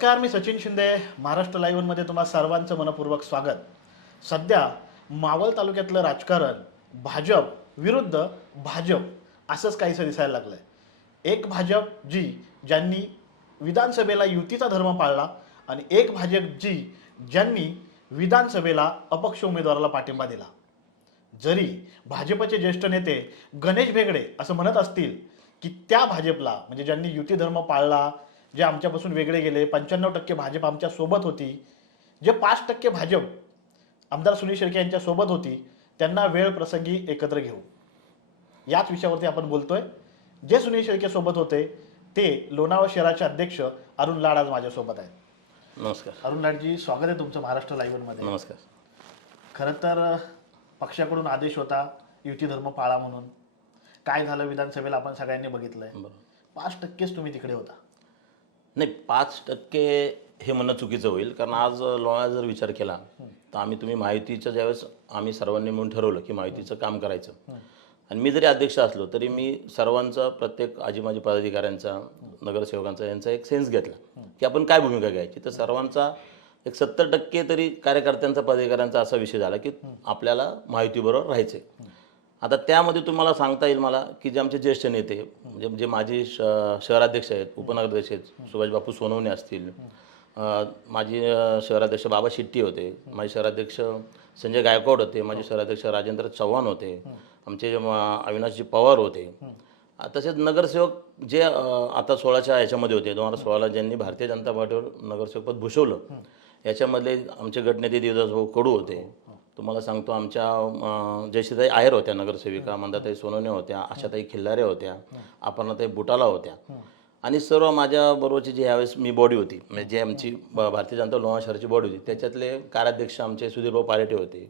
नमस्कार मी सचिन शिंदे. महाराष्ट्र लाईव्हमध्ये तुम्हा सर्वांचं मनपूर्वक स्वागत. सध्या मावळ तालुक्यातलं राजकारण भाजप विरुद्ध भाजप असंच काहीसं दिसायला लागलं आहे एक भाजप जी ज्यांनी विधानसभेला युतीचा धर्म पाळला आणि एक भाजप जी ज्यांनी विधानसभेला अपक्ष उमेदवाराला पाठिंबा दिला. जरी भाजपचे ज्येष्ठ नेते गणेश भेगडे असं म्हणत असतील की त्या भाजपला म्हणजे ज्यांनी युती धर्म पाळला जे आमच्यापासून वेगळे गेले पंच्याण्णव टक्के भाजप आमच्यासोबत होती. जे पाच टक्के भाजप आमदार सुनील शेळके यांच्या सोबत होती त्यांना वेळ प्रसंगी एकत्र घेऊ. याच विषयावरती आपण बोलतोय. जे सुनील शेळके सोबत होते ते लोणावळा शहराचे अध्यक्ष अरुण लाड आज माझ्यासोबत आहेत. नमस्कार. अरुण लाडजी स्वागत आहे तुमचं महाराष्ट्र लाईव्हमध्ये नमस्कार. खरं तर पक्षाकडून आदेश होता युती धर्म पाळा म्हणून. काय झालं विधानसभेला आपण सगळ्यांनी बघितलंय. पाच टक्केच तुम्ही तिकडे होता. नाही पाच टक्के हे म्हणणं चुकीचं होईल. कारण आज लोणा जर विचार केला तर आम्ही तुम्ही माहितीचं ज्यावेळेस आम्ही सर्वांनी मिळून ठरवलं की माहितीचं काम करायचं. आणि मी जरी अध्यक्ष असलो तरी मी सर्वांचा प्रत्येक आजी माजी पदाधिकाऱ्यांचा नगरसेवकांचा यांचा एक सेन्स घेतला की आपण काय भूमिका घ्यायची. तर सर्वांचा एक सत्तर टक्के तरी कार्यकर्त्यांचा पदाधिकाऱ्यांचा असा विषय झाला की आपल्याला माहितीबरोबर राहायचे आता त्यामध्ये तुम्हाला सांगता येईल मला की जे आमचे ज्येष्ठ नेते म्हणजे जे माझे श शहराध्यक्ष आहेत उपनगराध्यक्ष आहेत सुभाषबापू सोनवणे असतील. माझे शहराध्यक्ष बाबा शेट्टी होते माझे शहराध्यक्ष संजय गायकवाड होते माझे शहराध्यक्ष राजेंद्र चव्हाण होते आमचे अविनाशजी पवार होते. तसेच नगरसेवक जे आता सोळाच्या याच्यामध्ये होते दोन हजार सोळाला ज्यांनी भारतीय जनता पार्टीवर नगरसेवकपद भूषवलं याच्यामधले आमचे गटनेते देवदासभाऊ कडू होते. तुम्हाला सांगतो आमच्या अं, जयश्रीताई आयर होत्या नगरसेविका मंदाताई सोनवणे होत्या आशाताई खिल्लारे होत्या अपर्णाताई बुटाला होत्या. आणि सर्व माझ्या बरोबरची जी यावेळेस मी बॉडी होती म्हणजे जी आमची भारतीय जनता लोहा शहराची बॉडी होती त्याच्यातले कार्याध्यक्ष आमचे सुधीरभाऊ पालेटे होते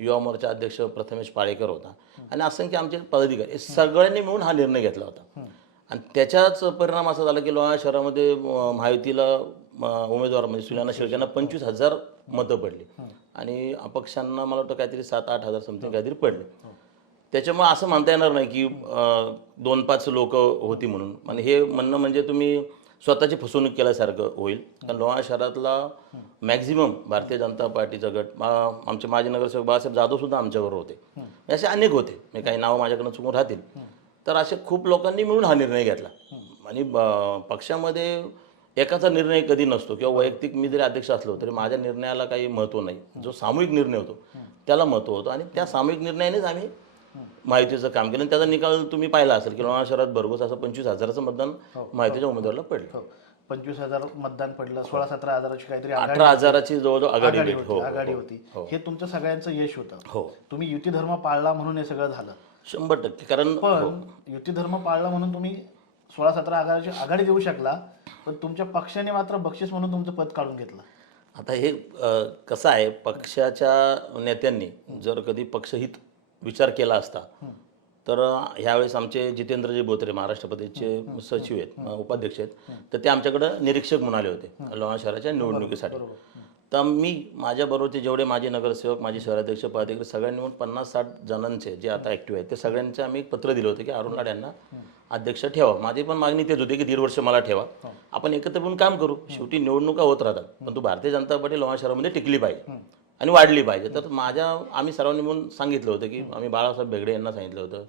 युवा मोर्चा अध्यक्ष प्रथमेश पाळेकर होता. आणि असंख्य आमचे पदाधिकारी हे सगळ्यांनी मिळून हा निर्णय घेतला होता. आणि त्याच्याच परिणाम असा झाला की लोहा शहरामध्ये महायुतीला उमेदवार म्हणजे सुलाना शेळक्यांना पंचवीस हजार मतं पडली. आणि अपक्षांना मला वाटतं काहीतरी सात आठ हजार समथिंग काहीतरी पडले. त्याच्यामुळे असं म्हणता येणार नाही की दोन पाच लोक होती म्हणून. आणि हे म्हणणं म्हणजे तुम्ही स्वतःची फसवणूक केल्यासारखं होईल. कारण लोहा शहरातला मॅक्झिमम भारतीय जनता पार्टीचा गट मा- आमचे माजी नगरसेवक बाळासाहेब जाधव सुद्धा आमच्याबरोबर होते. असे अनेक होते. म्हणजे काही नावं माझ्याकडनं चुकून राहतील. तर असे खूप लोकांनी मिळून हा निर्णय घेतला. आणि पक्षामध्ये एकाचा निर्णय कधी नसतो किंवा वैयक्तिक मी जरी अध्यक्ष असलो तरी माझ्या निर्णयाला काही महत्त्व नाही. जो सामूहिक निर्णय होतो त्याला महत्त्व होतं. आणि त्या सामूहिक निर्णयानेच आम्ही माहितीचं काम केलं. आणि त्याचा निकाल तुम्ही पाहिला असेल की लोणावळा शहरात भरघोस असं पंचवीस हजाराचं मतदान माहितीच्या उमेदवाराला पडलं. हो. पंचवीस हजार मतदान पडलं सोळा सतरा हजाराची काहीतरी अठरा हजाराची जवळजवळ आघाडी होती हो आघाडी हो, होती. हो. हे तुमचं सगळ्यांचं यश होतं. हो. तुम्ही युती धर्म पाळला म्हणून हे सगळं झालं. शंभर टक्के. कारण हो. पण युती धर्म पाळला म्हणून तुम्ही सोळा सतरा आघाडीची आघाडी देऊ शकला पण तुमच्या पक्षाने मात्र बक्षीस म्हणून तुमचं पद काढून घेतलं. आता हे अ, कसं आहे पक्षाच्या नेत्यांनी जर कधी पक्षहित विचार केला असता तर ह्यावेळेस आमचे जितेंद्रजी बोत्रे महाराष्ट्र प्रदेशचे सचिव आहेत अ, उपाध्यक्ष आहेत तर ते आमच्याकडं निरीक्षक म्हणून आले होते लोणा शहराच्या निवडणुकीसाठी. तर मी माझ्याबरोबरचे जेवढे माझे नगरसेवक माझे शहराध्यक्ष पदाधिकारी सगळ्यांनी मिळून पन्नास साठ जणांचे जे आता ॲक्टिव्ह आहेत ते सगळ्यांचे आम्ही एक पत्र दिलं होतं की अरुण लाड यांना अध्यक्ष ठेवा. माझी पण मागणी तेच होती की दीड वर्ष मला ठेवा. आपण एकत्र मिळून काम करू. शेवटी निवडणुका होत राहतात. पण तू भारतीय जनता पार्टी लोहा शहरामध्ये टिकली पाहिजे. आणि वाढली पाहिजे. तर माझ्या आम्ही सर्वांनी मिळून सांगितलं होतं की आम्ही बाळासाहेब बेगडे यांना सांगितलं होतं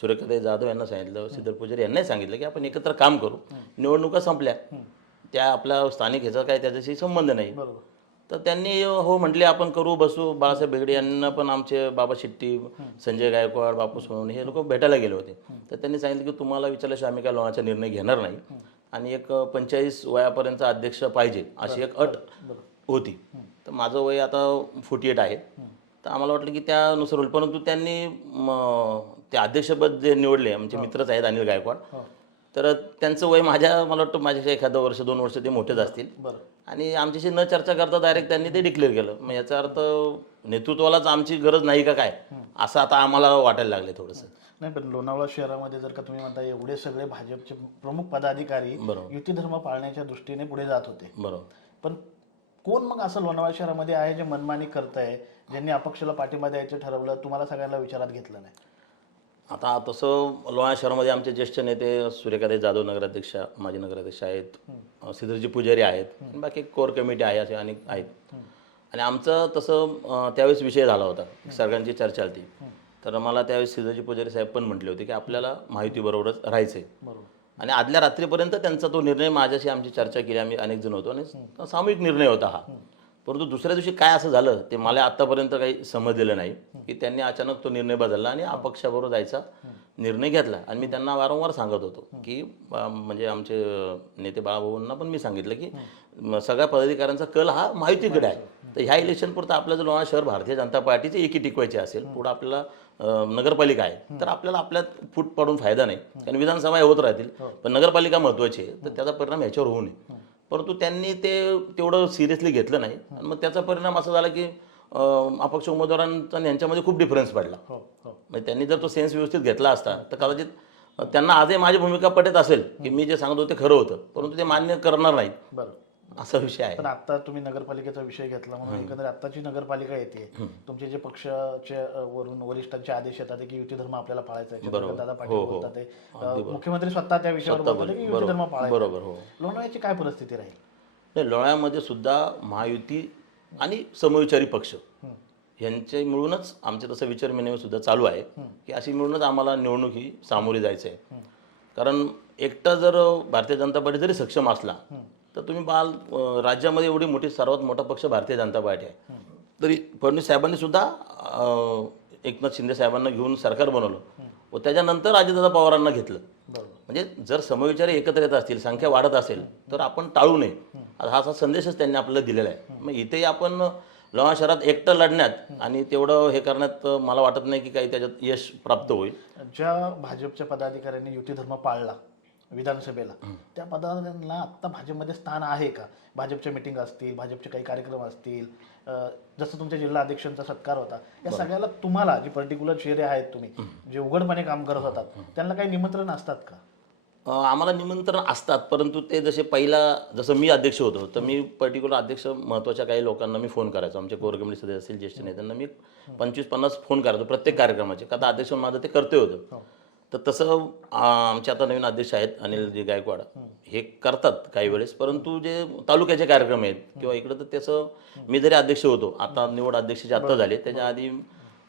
सुरेखाताई जाधव यांना सांगितलं सिद्धर पुजारी यांनाही सांगितलं की आपण एकत्र काम करू. निवडणुका संपल्या. त्या आपल्या स्थानिक ह्याचा काय त्याच्याशी संबंध नाही. तर त्यांनी हो म्हटले आपण करू बसू. बाळासाहेब बेगडे यांना पण आमचे बाबा शेट्टी संजय गायकवाड बापू सोनवणे हे लोक भेटायला गेले होते. तर त्यांनी सांगितलं की तुम्हाला विचारल्याशिवाय आम्ही काय लोणाचा निर्णय घेणार नाही. आणि एक पंचेचाळीस वयापर्यंत अध्यक्ष पाहिजे अशी एक अट होती. तर माझं वय आता फोर्टी एट आहे. तर आम्हाला वाटलं की त्यानुसार होईल. परंतु त्यांनी ते अध्यक्षपद जे निवडले आमचे मित्रच आहेत अनिल गायकवाड तर त्यांचं वय माझ्या मला वाटतं माझ्याशी एखादं वर्ष दोन वर्ष ते मोठेच असतील. बरं. आणि आमच्याशी न चर्चा करता डायरेक्ट त्यांनी ते डिक्लेअर केलं. मग याचा अर्थ नेतृत्वालाच आमची गरज नाही का काय? असं आता आम्हाला वाटायला लागले थोडंसं. नाही पण लोणावळा शहरामध्ये जर का तुम्ही म्हणता एवढे सगळे भाजपचे प्रमुख पदाधिकारी बरोबर. युती धर्म पाळण्याच्या दृष्टीने पुढे जात होते. बरोबर. पण कोण मग असं लोणावळा शहरामध्ये आहे जे मनमानी करत आहे ज्यांनी अपक्षाला पाठिंबा द्यायचं ठरवलं तुम्हाला सगळ्यांना विचारात घेतलं नाही? आता तसं लोणा शहरामध्ये आमचे ज्येष्ठ नेते सूर्यकांत जाधव नगराध्यक्ष माजी नगराध्यक्ष आहेत सिद्धजी पुजारी आहेत बाकी कोर कमिटी आहे असे अनेक आहेत. आणि आमचं तसं त्यावेळेस विषय झाला होता सर्वांची चर्चा होती तर मला त्यावेळेस सिद्धजी पुजारी साहेब पण म्हटले होते की आपल्याला माहितीबरोबरच राहायचं आहे आणि आदल्या रात्रीपर्यंत त्यांचा तो निर्णय माझ्याशी आमची चर्चा केली आम्ही अनेक जण होतो आणि सामूहिक निर्णय होता हा. परंतु दुसऱ्या दिवशी काय असं झालं ते मला आतापर्यंत काही समजलेलं नाही की त्यांनी अचानक तो निर्णय बदलला आणि अपक्षाबरोबर जायचा निर्णय घेतला. आणि मी त्यांना वारंवार सांगत होतो की म्हणजे आमचे नेते बाळाभाऊंना पण मी सांगितलं की सगळ्या पदाधिकाऱ्यांचा कल हा माहितीकडे आहे. तर ह्या इलेक्शन पुरतं आपलं जर लोणा शहर भारतीय जनता पार्टीचे एकी टिकवायचे असेल पुढं आपल्याला नगरपालिका आहे तर आपल्याला आपल्यात फूट पडून फायदा नाही. कारण विधानसभा होत राहतील पण नगरपालिका महत्वाची आहे तर त्याचा परिणाम ह्याच्यावर होऊ नये. परंतु त्यांनी ते तेवढं सिरियसली घेतलं नाही. आणि मग त्याचा परिणाम असा झाला की अं, अपक्ष उमेदवारांचा आणि यांच्यामध्ये खूप डिफरन्स पडला. हो हो. म्हणजे त्यांनी जर तो सेन्स व्यवस्थित घेतला असता तर कदाचित अं, त्यांना आजही माझी भूमिका पटत असेल की मी जे सांगत होते खरं होतं. परंतु ते मान्य करणार नाहीत. बरं असा विषय आहे. पण आता तुम्ही नगरपालिकेचा विषय घेतला म्हणून एकंदर आताची नगरपालिका येते. तुमचे जे पक्षाचे वरून वरिष्ठांचे आदेश येतात की युती धर्म आपल्याला पाळायचा आहे. दादा पाटील हो, हो. बोलतात मुख्यमंत्री स्वतः त्या विषयावर बोलतात की युती धर्म पाळायचा बरोबर हो. लोणावळ्याची काय परिस्थिती राहील? नाही लोण्यामध्ये सुद्धा महायुती आणि समविचारी पक्ष. यांचे मिळूनच आमचे तसं विचार विनिमय सुद्धा चालू आहे की अशी मिळूनच आम्हाला निवडणूक ही सामोरी जायचं आहे. कारण एकटा जर भारतीय जनता पार्टी जरी सक्षम असला तर तुम्ही बाल राज्यामध्ये एवढी मोठी सर्वात मोठा पक्ष भारतीय जनता पार्टी आहे. तरी फडणवीस साहेबांनी सुद्धा एकनाथ शिंदे साहेबांना घेऊन सरकार बनवलं. व त्याच्यानंतर अजितदादा पवारांना घेतलं. म्हणजे जर समविचारी एकत्र येत असतील संख्या वाढत असेल तर आपण टाळू नये. हा असा संदेशच त्यांनी आपल्याला दिलेला आहे. मग इथेही आपण लोणा शहरात एकटं लढण्यात आणि तेवढं हे करण्यात मला वाटत नाही की काही त्याच्यात यश प्राप्त होईल. ज्या भाजपच्या पदाधिकाऱ्यांनी युती धर्म पाळला विधानसभेला. त्या पदाधिकाऱ्यांना आत्ता भाजपमध्ये स्थान आहे का? भाजपच्या मिटिंग असतील भाजपचे काही कार्यक्रम असतील जसं तुमच्या जिल्हा अध्यक्षांचा सत्कार होता या सगळ्याला तुम्हाला जी पर्टिक्युलर चेहरे आहेत तुम्ही जे उघडपणे काम करत होतात त्यांना काही निमंत्रण असतात का? आम्हाला निमंत्रण असतात परंतु ते जसे पहिला जसं मी अध्यक्ष होतो तर मी पर्टिक्युलर अध्यक्ष महत्त्वाच्या काही लोकांना मी फोन करायचो. आमचे कोर कमिटी सदस्य असतील ज्येष्ठ नेत्यांना मी पंचवीस पन्नास फोन करायचो प्रत्येक कार्यक्रमाचे. का तर अध्यक्ष माझं ते कर्तव्य होतं. तर तसं आमचे आता नवीन अध्यक्ष आहेत अनिलजी गायकवाड. हे करतात काही वेळेस परंतु जे तालुक्याचे कार्यक्रम आहेत किंवा इकडं तर त्याचं मी जरी अध्यक्ष होतो आता निवड अध्यक्षाचे आत्ता झाले त्याच्या आधी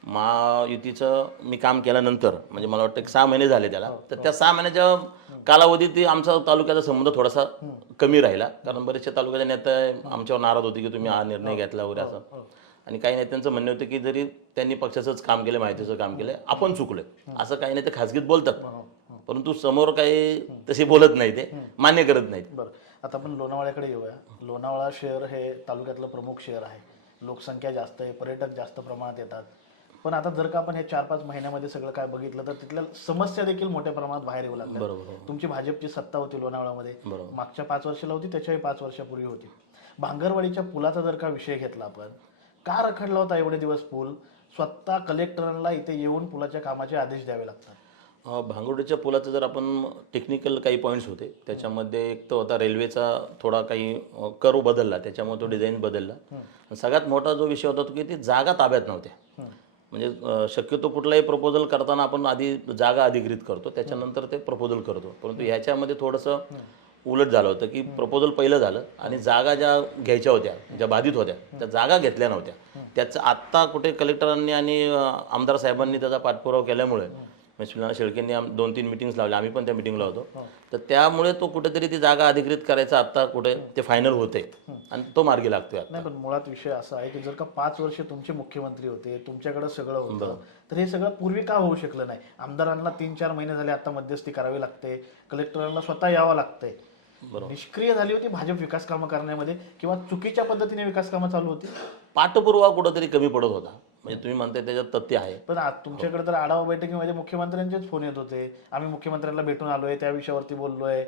महायुतीचं मी काम केल्यानंतर म्हणजे मला वाटतं सहा महिने झाले त्याला तर त्या सहा महिन्याच्या कालावधीत ते आमचा तालुक्याचा संबंध थोडासा कमी राहिला कारण बरेचसे तालुक्याच्या नेते आमच्यावर नाराज होते की तुम्ही हा निर्णय घेतला वगैरे असं. आणि काही नेत्यांचं म्हणणं होतं की जरी त्यांनी पक्षाचंच काम केलं माहितीचं काम केलं आपण चुकलोय. असं काही नेते खाजगीत बोलतात. परंतु समोर काही तसे बोलत नाही ते मान्य करत नाहीत. बरं. आता आपण लोणावळ्याकडे येऊया. लोणावळा शहर हे तालुक्यातलं प्रमुख शहर आहे. लोकसंख्या जास्त आहे पर्यटक जास्त प्रमाणात येतात. पण आता जर का आपण हे चार पाच महिन्यामध्ये सगळं काय बघितलं तर तिथल्या समस्या देखील मोठ्या प्रमाणात बाहेर येऊ लागल्या. बरोबर हो. तुमची भाजपची सत्ता होती लोणावळ्यामध्ये. बरोबर. मागच्या पाच वर्षाला होती त्याच्याही पाच वर्षापूर्वी होती. भांगरवाडीच्या पुलाचा जर का विषय घेतला आपण का रखडला होता एवढे दिवस पूल? स्वतः कलेक्टरांना इथे येऊन पुलाच्या कामाचे आदेश द्यावे लागतात. अ, भांगुर्डीच्या पुलाचं जर आपण टेक्निकल काही पॉईंट्स होते त्याच्यामध्ये एक तर होता रेल्वेचा थोडा काही कर्व बदलला त्याच्यामुळे तो डिझाईन बदलला. सगळ्यात मोठा जो विषय होता तो की ती जागा ताब्यात नव्हत्या. म्हणजे शक्यतो कुठलाही प्रपोजल करताना आपण आधी जागा अधिकृत करतो त्याच्यानंतर ते प्रपोजल करतो. परंतु ह्याच्यामध्ये थोडंसं उलट झालं होतं की प्रपोजल पहिलं झालं आणि जागा ज्या घ्यायच्या होत्या ज्या बाधित होत्या त्या जागा घेतल्या नव्हत्या. त्याचं आत्ता कुठे कलेक्टरांनी आणि आमदार साहेबांनी त्याचा पाठपुरावा केल्यामुळे सुलाना शेळकेंनी आम दोन तीन मिटिंग्स लावल्या आम्ही पण त्या मिटिंगला होतो. तर त्यामुळे तो कुठेतरी ती जागा अधिकृत करायचा आत्ता कुठे ते फायनल होते आणि तो मार्गी लागतोय आता. नाही पण मुळात विषय असा आहे की जर का पाच वर्ष तुमचे मुख्यमंत्री होते तुमच्याकडे सगळं होतं तर हे सगळं पूर्वी का होऊ शकलं नाही? आमदारांना तीन चार महिने झाले आता मध्यस्थी करावी लागते कलेक्टरांना स्वतः यावं लागतंय. निष्क्रिय झाली होती भाजप विकास कामं करण्यामध्ये किंवा चुकीच्या पद्धतीने विकास कामं चालू होती? पाठपुरावा कुठंतरी कमी पडत होता. म्हणजे तुम्ही म्हणताय त्याच्यात तथ्य आहे. पण तुमच्याकडे तर आढावा बैठकीमध्ये मुख्यमंत्र्यांचेच फोन येत होते. आम्ही मुख्यमंत्र्यांना भेटून आलोय त्या विषयावरती बोललोय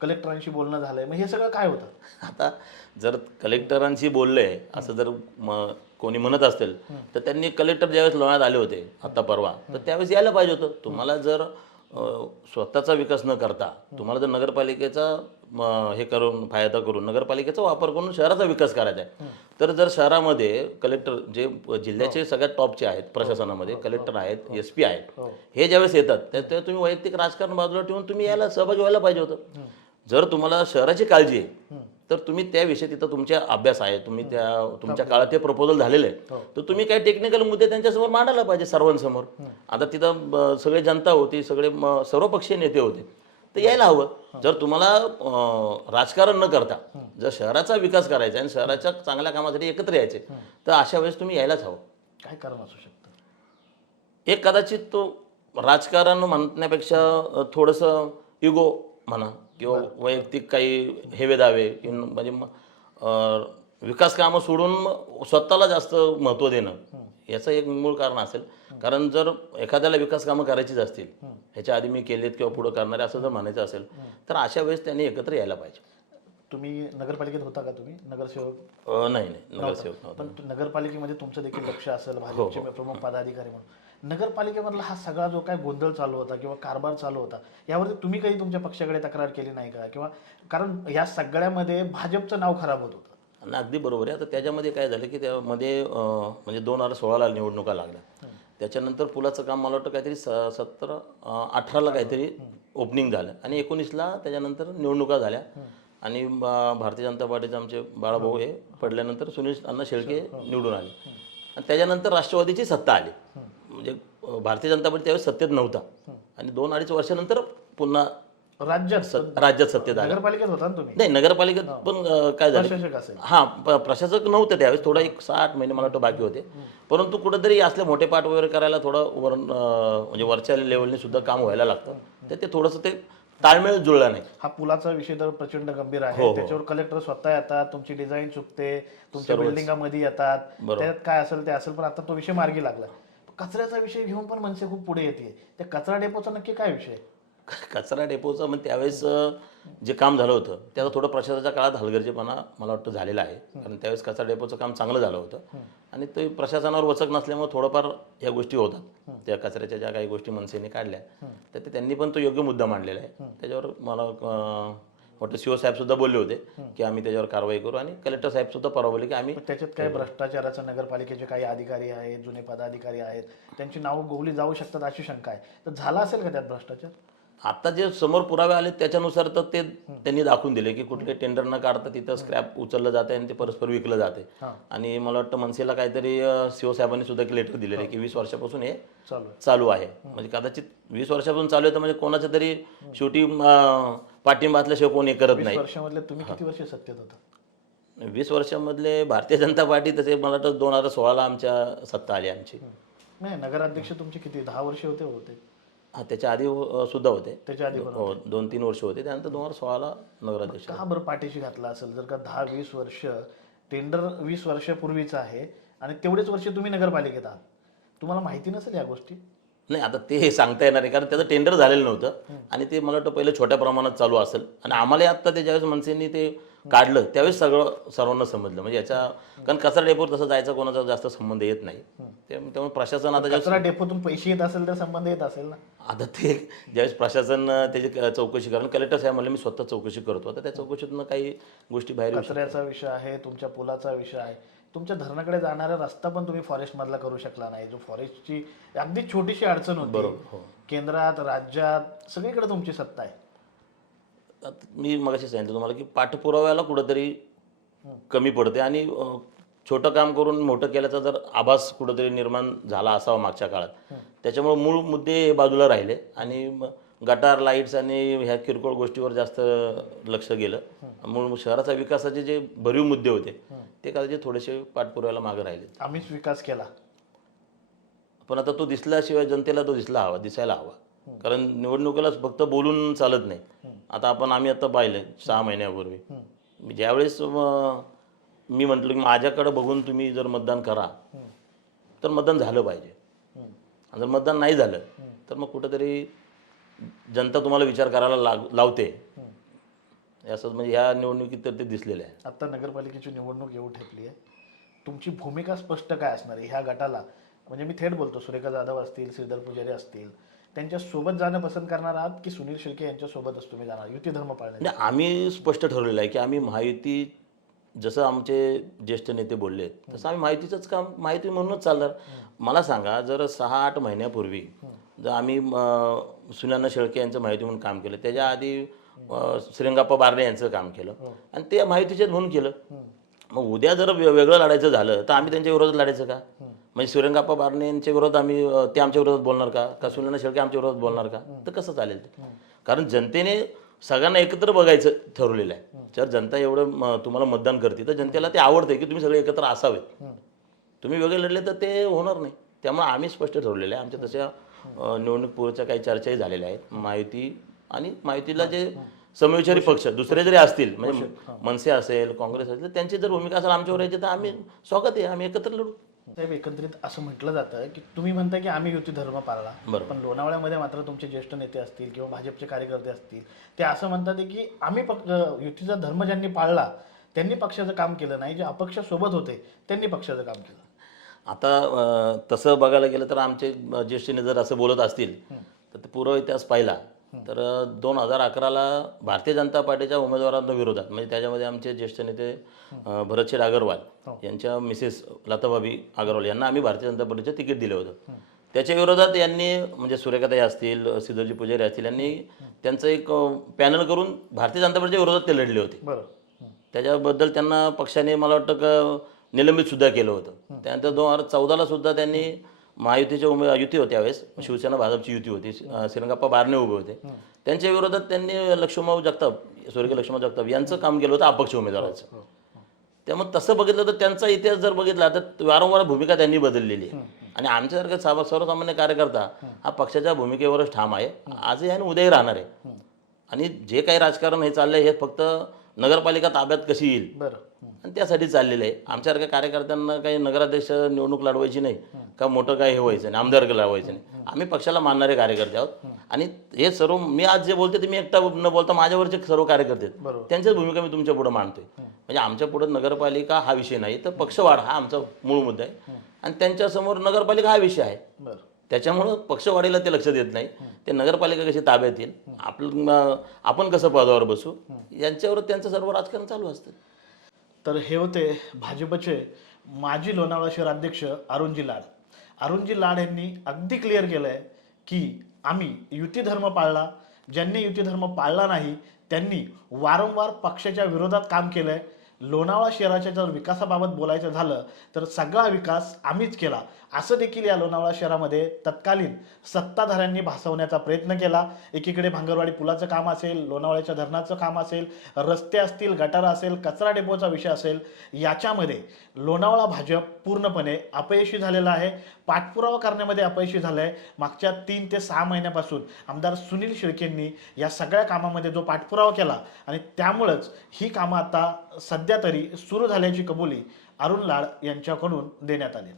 कलेक्टरांशी बोलणं झालंय. मग हे सगळं काय होतं? आता जर कलेक्टरांशी बोलले असं जर कोणी म्हणत असेल तर त्यांनी कलेक्टर ज्यावेळेस लोण्यात आले होते आता परवा तर त्यावेळेस यायला पाहिजे होतं. तुम्हाला जर स्वतःचा विकास न करता तुम्हाला जर नगरपालिकेचा हे करून फायदा करून नगरपालिकेचा वापर करून शहराचा विकास करायचा आहे तर जर शहरामध्ये कलेक्टर जे जिल्ह्याचे सगळ्यात टॉपचे आहेत प्रशासनामध्ये कलेक्टर आहेत एस पी आहेत हे. ज्यावेळेस येतात त्या तुम्ही वैयक्तिक राजकारण बाजूला ठेवून तुम्ही याला सहभागी व्हायला पाहिजे होतं. जर तुम्हाला शहराची काळजी आहे तर तुम्ही त्याविषयी तिथं तुमच्या अभ्यास आहे तुम्ही त्या तुमच्या काळात ते प्रपोजल झालेले आहे. तर तुम्ही काही टेक्निकल मुद्दे त्यांच्यासमोर मांडायला पाहिजे सर्वांसमोर. आता तिथं सगळे जनता होती सगळे सर्वपक्षीय नेते होते. तर यायला हवं. जर तुम्हाला राजकारण न करता जर शहराचा विकास करायचा आणि शहराच्या चांगल्या कामासाठी एकत्र यायचे तर अशा वेळेस तुम्ही यायलाच हवं. काय कारण असू शकतं? एक कदाचित तो राजकारण म्हणण्यापेक्षा थोडंसं इगो म्हणा किंवा वैयक्तिक काही हेवेदावे किंवा म्हणजे विकास कामं सोडून स्वतःला जास्त महत्त्व देणं. याचं एक मूळ कारण असेल. कारण जर एखाद्याला विकास कामं करायचीच असतील ह्याच्या आधी मी केलेत किंवा पुढं करणारे असं जर म्हणायचं असेल तर अशा वेळेस त्यांनी एकत्र यायला पाहिजे. तुम्ही नगरपालिकेत होता का तुम्ही? नगरसेवक? नाही नाही नगरसेवक नव्हता. पण नगरपालिकेमध्ये तुमचं देखील लक्ष असेल भाजपचे प्रमुख पदाधिकारी म्हणून. नगरपालिकेमधला हा सगळा जो काय गोंधळ चालू होता किंवा कारभार चालू होता यावरती तुम्ही कधी तुमच्या पक्षाकडे तक्रार केली नाही का? किंवा कारण या सगळ्यामध्ये भाजपचं नाव खराब होत होतं. आणि अगदी बरोबर आहे. आता त्याच्यामध्ये काय झालं की त्यामध्ये म्हणजे दोन हजार सोळाला निवडणुका लागल्या. त्याच्यानंतर पुलाचं काम मला वाटतं काहीतरी स सत्तर अठराला काहीतरी ओपनिंग झालं आणि एकोणीसला त्याच्यानंतर निवडणुका झाल्या. आणि भारतीय जनता पार्टीचे आमचे बाळाभाऊ हे पडल्यानंतर सुनील अण्णा शेळके निवडून आले. आणि त्याच्यानंतर राष्ट्रवादीची सत्ता आली. म्हणजे भारतीय जनता पार्टी त्यावेळेस सत्तेत नव्हता. आणि दोन अडीच वर्षानंतर पुन्हा राज्यात राज्यात सत्तेत नगरपालिकेत होता ना तुम्ही? नाही नगरपालिकेत पण अं, काय झालं? प्रशासक असेल. हा प- प्रशासक नव्हते त्यावेळेस थोडा एक सहा आठ महिने मला वाटतं बाकी होते. परंतु कुठेतरी असले मोठे पाठ वगैरे करायला थोडं वर अं, म्हणजे वरच्या लेवलने सुद्धा काम व्हायला लागतं. तर ते थोडंसं ते ताळमेळ जुळला नाही. हा पुलाचा विषय तर प्रचंड गंभीर हो, आहे त्याच्यावर कलेक्टर स्वतः येतात तुमची डिझाईन चुकते तुमच्या बिल्डिंगामध्ये येतात. त्याच्यात काय असेल ते असेल पण आता तो विषय मार्गी लागला. कचऱ्याचा विषय घेऊन पण मनसे खूप पुढे येते. त्या कचरा डेपोचा नक्की काय विषय? कचरा डेपोचं म्हणजे त्यावेळेस जे काम झालं होतं त्याचं थोडं प्रशासनाच्या काळात हलगर्जीपणा मला वाटतं झालेला आहे. कारण त्यावेळेस कचरा डेपोचं काम चांगलं झालं होतं. आणि ते प्रशासनावर वचक नसल्यामुळे थोडंफार ह्या गोष्टी होतात. त्या कचऱ्याच्या ज्या काही गोष्टी मनसेने काढल्या तर ते त्यांनी पण तो योग्य मुद्दा मांडलेला आहे. त्याच्यावर मला वाटतं सीओ साहेब सुद्धा बोलले होते की आम्ही त्याच्यावर कारवाई करू आणि कलेक्टर साहेब सुद्धा परवले की आम्ही त्याच्यात काय भ्रष्टाचाराचं नगरपालिकेचे काही अधिकारी आहेत जुने पदाधिकारी आहेत त्यांची नावं गोवली जाऊ शकतात अशी शंका आहे. तर झाला असेल का त्यात भ्रष्टाचार? आता जे समोर पुरावे आले त्याच्यानुसार तर ते त्यांनी दाखवून दिले की कुठले टेंडर न काढता तिथं स्क्रॅप उचललं जाते आणि ते परस्पर विकलं जाते आणि मला वाटतं मनसेला काहीतरी सीओ साहेबांनी सुद्धा एक लेटर दिलेलं आहे की वीस वर्षापासून हे चालू आहे. म्हणजे कदाचित वीस वर्षापासून चालू आहे तर म्हणजे कोणाच्या तरी शेवटी पाठिंबा असल्याशिवाय कोणी करत नाही. तुम्ही किती वर्ष सत्तेत होता? वीस वर्षामधले भारतीय जनता पार्टी तसे मला वाटतं दोन हजार सोळाला आमच्या सत्ता आली आमची. नाही नगराध्यक्ष तुमचे किती दहा वर्ष होते होते हा त्याच्या आधी अं, सुद्धा होते. त्याच्या आधी पण हो दोन तीन वर्ष होते. त्यानंतर दोन हजार सोळाला नगराध्यक्ष का बरं पाठीशी घातला असेल? जर का दहा वीस वर्ष टेंडर वीस वर्षापूर्वीचं आहे आणि तेवढेच वर्ष तुम्ही नगरपालिकेत आहात. तुम्हाला माहिती नसेल या गोष्टी? नाही आता ते सांगता येणार आहे कारण त्याचं टेंडर झालेलं नव्हतं. आणि ते मला वाटतं पहिलं छोट्या प्रमाणात चालू असेल. आणि आम्हाला आता ते ज्यावेळेस मनसेनी ते काढलं त्यावेळेस सगळं सर्वांना समजलं. म्हणजे याच्या कारण कचरा डेपोर तसं जायचा कोणाचा जास्त संबंध येत नाही. त्यामुळे प्रशासन आता कचरा डेपोतून पैसे येत असेल तर संबंध येत असेल ना? आता ते ज्यावेळेस प्रशासन त्याची चौकशी कारण कलेक्टर साहेब म्हणले मी स्वतः चौकशी करतो. आता त्या चौकशीतनं काही गोष्टी बाहेर कचऱ्याचा विषय आहे तुमच्या पुलाचा विषय आहे. तुमच्या धरणाकडे जाणारा रस्ता पण तुम्ही फॉरेस्ट मधला करू शकला नाही. जो फॉरेस्टची अगदी छोटीशी अडचण होती. हो. केंद्रात राज्यात सगळीकडे तुमची सत्ता आहे. आता मी मगाशी सांगितलं तुम्हाला की पाठपुराव्याला कुठंतरी कमी पडते आणि अं, छोटं काम करून मोठं केल्याचा जर आभास कुठंतरी निर्माण झाला असावा मागच्या काळात त्याच्यामुळे मूळ मुद्दे हे बाजूला राहिले आणि म- गटार लाईट्स आणि ह्या किरकोळ गोष्टीवर जास्त लक्ष गेलं. मूळ शहराचा विकासाचे जे भरीव मुद्दे होते ते कदाचित थोडेसे पाठपुराव्याला मागे राहिले. आम्हीच विकास केला. पण आता तो दिसल्याशिवाय जनतेला तो दिसला हवा दिसायला हवा. कारण निवडणुकीला फक्त बोलून चालत नाही. आता आपण आम्ही आता पाहिलं सहा महिन्यापूर्वी. मी ज्यावेळेस मी म्हटलं की माझ्याकडे बघून तुम्ही जर मतदान करा तर मतदान झालं पाहिजे. आणि जर मतदान नाही झालं तर मग कुठंतरी जनता तुम्हाला विचार करायला लाग लावते. असंच म्हणजे ह्या निवडणुकीत तर ते दिसलेलं आहे. आता नगरपालिकेची निवडणूक येऊ ठेपली आहे. तुमची भूमिका स्पष्ट काय असणार आहे ह्या गटाला? म्हणजे मी थेट बोलतो सुरेखा जाधव असतील श्रीधर पुजारी असतील त्यांच्यासोबत जाणं पसंत करणार आहात की सुनील शेळके यांच्या सोबतच तुम्ही जाणार? युती धर्म म्हणजे आम्ही स्पष्ट ठरवलेलं आहे की आम्ही महायुती जसं आमचे ज्येष्ठ नेते बोलले तसं आम्ही माहितीचंच काम माहिती म्हणूनच चालणार. मला सांगा जर सहा आठ महिन्यापूर्वी जर आम्ही अं, सुनंदा शेळके यांचं माहिती म्हणून काम केलं त्याच्या आधी श्रीरंगाप्पा बारणे यांचं काम केलं आणि ते माहितीचेच म्हणून केलं. मग उद्या जर वेगळं लढायचं झालं तर आम्ही त्यांच्या विरोधात लढायचं का? म्हणजे श्रीरंगाप्पा बारणे यांच्या विरोधात आम्ही ते आमच्या विरोधात बोलणार का? का सुनंदा शेळके आमच्या विरोधात बोलणार का? तर कसं चालेल ते? कारण जनतेने सगळ्यांना एकत्र बघायचं ठरवलेलं आहे. जर जनता एवढं तुम्हाला मतदान करते तर जनतेला ते आवडते की तुम्ही सगळे एकत्र असावेत तुम्ही वेगळे लढले तर ते होणार नाही. त्यामुळे आम्ही स्पष्ट ठरवलेलं आहे. आमच्या तशा निवडणूक पूर्वच्या काही चर्चाही झालेल्या आहेत. महायुती आणि महायुतीला जे समविचारी पक्ष दुसरे जरी असतील म्हणजे मनसे असेल काँग्रेस असेल तर त्यांची जर भूमिका असेल आमच्यावर यायची तर आम्ही स्वागत आहे. आम्ही एकत्र लढू. साहेब एकंदरीत असं म्हटलं जातं की तुम्ही म्हणता की आम्ही युती धर्म पाळला. पण लोणावळ्यामध्ये मात्र तुमचे ज्येष्ठ नेते असतील किंवा भाजपचे कार्यकर्ते असतील ते असं म्हणतात की आम्ही पक्ष युतीचा धर्म ज्यांनी पाळला त्यांनी पक्षाचं काम केलं नाही. जे अपक्ष सोबत होते त्यांनी पक्षाचं काम केलं. आता तसं बघायला गेलं तर आमचे ज्येष्ठ नेते जर असं बोलत असतील तर ते पूर्व इतिहास पाहिला. तर दोन हजार अकराला भारतीय जनता पार्टीच्या उमेदवारांना विरोधात म्हणजे त्याच्यामध्ये आमचे ज्येष्ठ नेते भरतशेठ अगरवाल यांच्या मिसेस लताबाबी अगरवाल यांना आम्ही भारतीय जनता पार्टीचं तिकीट दिलं होतं. त्याच्या विरोधात यांनी म्हणजे सूर्यकाताई असतील सिद्धोजी पुजारी असतील यांनी त्यांचं एक पॅनल करून भारतीय जनता पार्टीच्या विरोधात ते लढले होते. हं. त्याच्याबद्दल त्यांना पक्षाने मला वाटतं का निलंबित सुद्धा केलं होतं. त्यानंतर दोन हजार चौदाला सुद्धा त्यांनी महायुतीच्या उमे युती होती त्यावेळेस शिवसेना भाजपची युती होती. श्रीरंगाप्पा बारणे उभे होते. त्यांच्या विरोधात त्यांनी लक्ष्मणराव जगताप स्वर्गीय लक्ष्मणराव जगताप यांचं काम केलं होतं अपक्ष उमेदवाराचं. त्यामुळे तसं बघितलं तर त्यांचा इतिहास जर बघितला तर वारंवार भूमिका त्यांनी बदललेली आहे. आणि आमच्यासारखा सर्व सर्वसामान्य कार्यकर्ता हा. पक्षाच्या भूमिकेवरच ठाम आहे. आजही आणि उद्याही राहणार आहे. आणि जे काही राजकारण हे चाललंय हे फक्त नगरपालिका ताब्यात कशी येईल? बरं. आणि त्यासाठी चाललेलं आहे. आमच्यासारख्या कार्यकर्त्यांना काही नगराध्यक्ष निवडणूक लढवायची नाही का मोठं काही हे व्हायचं नाही आमदार लढवायचं नाही. आम्ही पक्षाला मानणारे कार्यकर्ते आहोत. आणि हे सर्व मी आज जे बोलते ते मी एकटा न बोलता माझ्यावरचे सर्व कार्यकर्ते आहेत. त्यांच्याच भूमिका मी तुमच्यापुढे मांडतोय. म्हणजे आमच्या पुढे नगरपालिका हा विषय नाही तर पक्षवाढ हा आमचा मूळ मुद्दा आहे. आणि त्यांच्यासमोर नगरपालिका हा विषय आहे. बरं. त्याच्यामुळं पक्षवाढीला ते लक्ष देत नाही. ते नगरपालिका कशी ताब्यात येईल आपलं आपण कसं पदावर बसू? यांच्यावर त्यांचं सर्व राजकारण चालू असतं. तर हे होते भाजपचे माजी लोणावळा शहर अध्यक्ष अरुणजी लाड. अरुणजी लाड यांनी अगदी क्लिअर केलं आहे की आम्ही युती धर्म पाळला. ज्यांनी युती धर्म पाळला नाही त्यांनी वारंवार पक्षाच्या विरोधात काम केलं आहे लोणावळा शहराच्या जर विकासाबाबत बोलायचं झालं तर सगळा विकास आम्हीच केला. असं देखील या लोणावळा शहरामध्ये तत्कालीन सत्ताधाऱ्यांनी भासवण्याचा प्रयत्न केला. एकीकडे भांगरवाडी पुलाचं काम असेल लोणावळ्याच्या धरणाचं काम असेल रस्ते असतील गटार असेल कचरा डेपोचा विषय असेल याच्यामध्ये लोणावळा भाजप पूर्णपणे अपयशी झालेला आहे. पाठपुरावा करण्यामध्ये अपयशी झालं आहे मागच्या तीन ते सहा महिन्यापासून आमदार सुनील शेळकेंनी या सगळ्या कामामध्ये जो पाठपुरावा केला आणि त्यामुळंच ही कामं आता सध्या सध्या तरी सुरू झाल्याची कबुली अरुण लाड यांच्याकडून देण्यात आली.